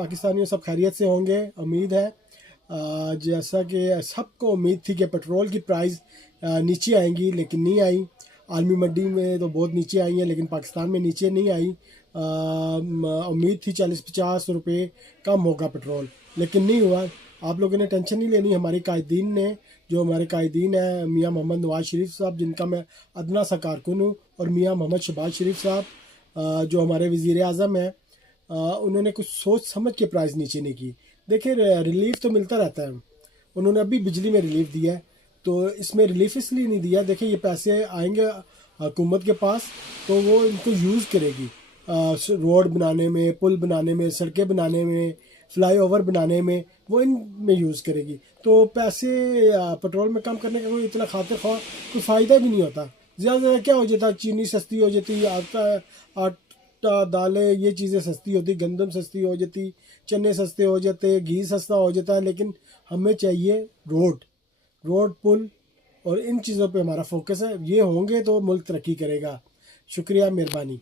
पाकिस्तानियों सब खैरियत से होंगे, उम्मीद है। जैसा कि सबको उम्मीद थी कि पेट्रोल की प्राइस नीचे आएंगी, लेकिन नहीं आई। आलमी मंडी में तो बहुत नीचे आई है, लेकिन पाकिस्तान में नीचे नहीं आई। उम्मीद थी 40-50 रुपये कम होगा पेट्रोल, लेकिन नहीं हुआ। आप लोगों ने टेंशन नहीं लेनी। हमारे कायदीन ने, जो हमारे कायदीन हैं, मियाँ मोहम्मद नवाज शरीफ साहब, जिनका मैं अदना सा कारकुन हूँ, और मियाँ मोहम्मद शहबाज शरीफ साहब, जो हमारे वज़ीर आज़म हैं, उन्होंने कुछ सोच समझ के प्राइस नीचे नहीं की। देखिए, रिलीफ तो मिलता रहता है। उन्होंने अभी बिजली में रिलीफ दिया है, तो इसमें रिलीफ इसलिए नहीं दिया। देखिए, ये पैसे आएंगे हुकूमत के पास, तो वो इनको यूज़ करेगी रोड बनाने में, पुल बनाने में, सड़कें बनाने में, फ्लाईओवर बनाने में, वो इन में यूज़ करेगी। तो पैसे पेट्रोल में कम करने का कोई इतना खातिर ख्वाह कोई फ़ायदा भी नहीं होता। ज़्यादा से ज़्यादा क्या हो जाता, चीनी सस्ती हो जाती, आटा दालें ये चीज़ें सस्ती होती, गंदम सस्ती हो जाती, चने सस्ते हो जाते, घी सस्ता हो जाता है। लेकिन हमें चाहिए रोड पुल, और इन चीज़ों पे हमारा फोकस है। ये होंगे तो मुल्क तरक्की करेगा। शुक्रिया, मेहरबानी।